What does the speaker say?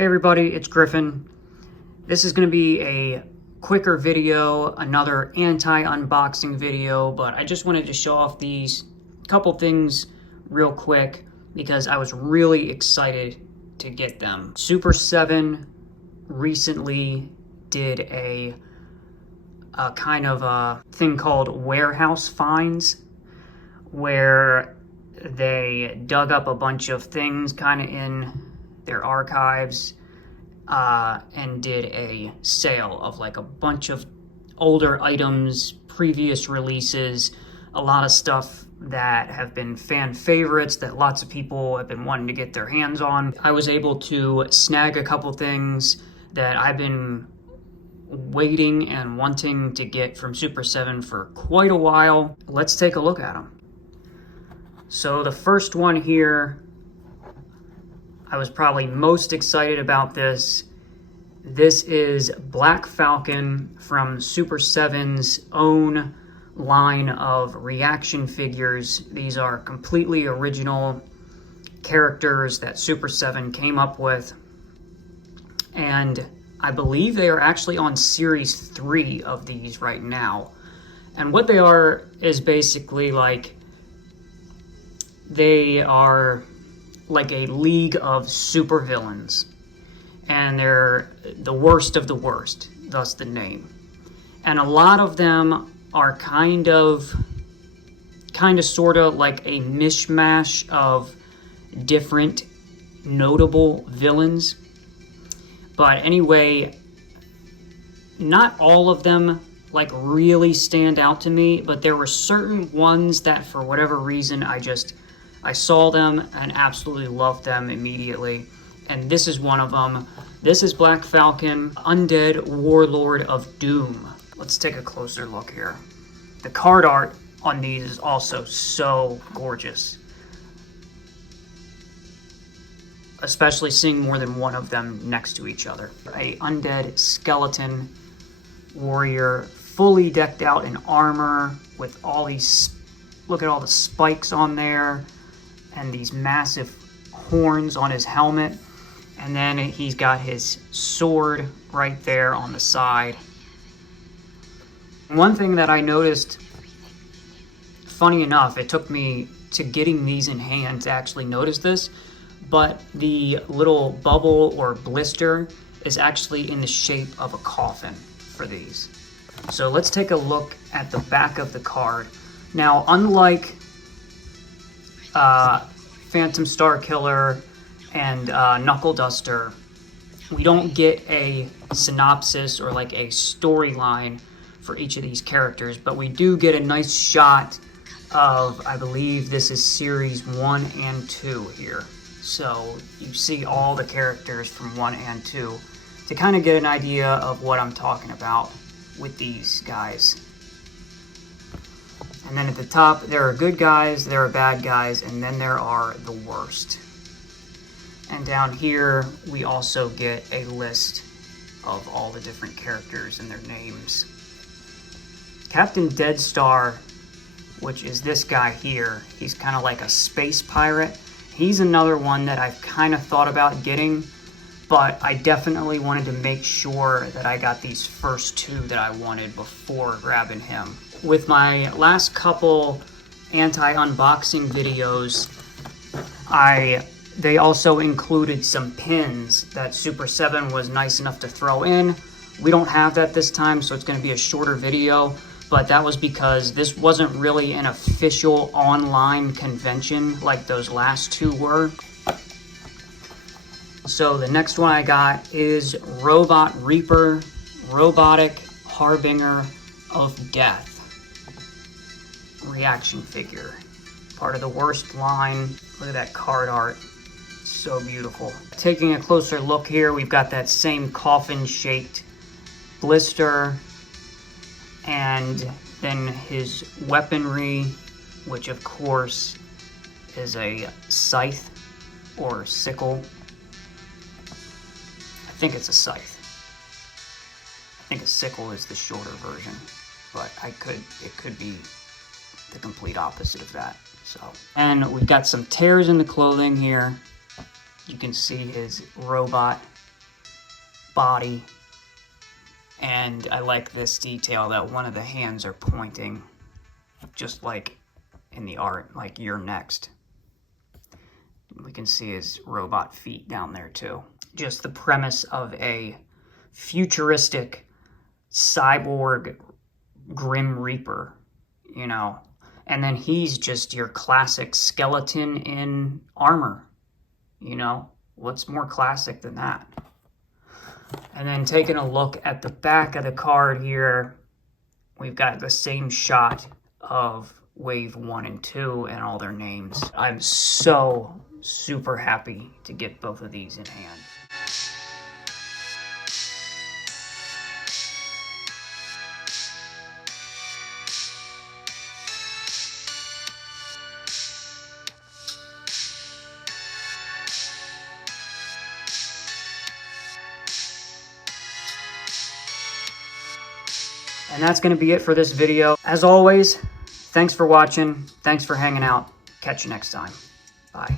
Hey everybody, it's Griffin. This is going to be a quicker video, another anti-unboxing video, but I just wanted to show off these couple things real quick because I was really excited to get them. Super 7 recently did a kind of a thing called warehouse finds, where they dug up a bunch of things kind of in their archives and did a sale of like a bunch of older items, previous releases, a lot of stuff that have been fan favorites that lots of people have been wanting to get their hands on. I was able to snag a couple things that I've been waiting and wanting to get from Super 7 for quite a while. Let's take a look at them. So the first one here, I was probably most excited about this. This is Black Falcon from Super 7's own line of reaction figures. These are completely original characters that Super 7 came up with. And I believe they are actually on Series 3 of these right now. And what they are is basically like, they are like a league of supervillains, and they're the worst of the worst, thus the name. And a lot of them are kind of sort of like a mishmash of different notable villains. But anyway, not all of them like really stand out to me, but there were certain ones that for whatever reason I saw them and absolutely loved them immediately. And this is one of them. This is Black Falcon, Undead Warlord of Doom. Let's take a closer look here. The card art on these is also so gorgeous. Especially seeing more than one of them next to each other. A undead skeleton warrior, fully decked out in armor with all these, look at all the spikes on there, and these massive horns on his helmet. And then he's got his sword right there on the side. One thing that I noticed, funny enough, it took me to getting these in hand to actually notice this, but the little bubble or blister is actually in the shape of a coffin for these. So let's take a look at the back of the card. Now, unlike Phantom Star Killer and Knuckle Duster, we don't get a synopsis or like a storyline for each of these characters, but we do get a nice shot of, I believe this is Series 1 and 2 here. So you see all the characters from 1 and 2 to kind of get an idea of what I'm talking about with these guys. And then at the top, there are good guys, there are bad guys, and then there are the worst. And down here, we also get a list of all the different characters and their names. Captain Deadstar, which is this guy here, he's kind of like a space pirate. He's another one that I've kind of thought about getting, but I definitely wanted to make sure that I got these first two that I wanted before grabbing him. With my last couple anti-unboxing videos, they also included some pins that Super 7 was nice enough to throw in. We don't have that this time, so it's going to be a shorter video, but that was because this wasn't really an official online convention like those last two were. So the next one I got is Robot Reaper, Robotic Harbinger of Death. Reaction figure. Part of the worst line. Look at that card art. So beautiful. Taking a closer look here, we've got that same coffin-shaped blister. And then his weaponry, which of course is a scythe or sickle. I think it's a scythe. I think a sickle is the shorter version, but it could be the complete opposite of that. So, and we've got some tears in the clothing here. You can see his robot body. And I like this detail that one of the hands are pointing, just like in the art, like you're next. We can see his robot feet down there too. Just the premise of a futuristic cyborg Grim Reaper, you know. And then he's just your classic skeleton in armor, you know. What's more classic than that? And then taking a look at the back of the card here, we've got the same shot of Wave 1 and 2 and all their names. I'm so super happy to get both of these in hand. And that's going to be it for this video. As always, thanks for watching. Thanks for hanging out. Catch you next time. Bye.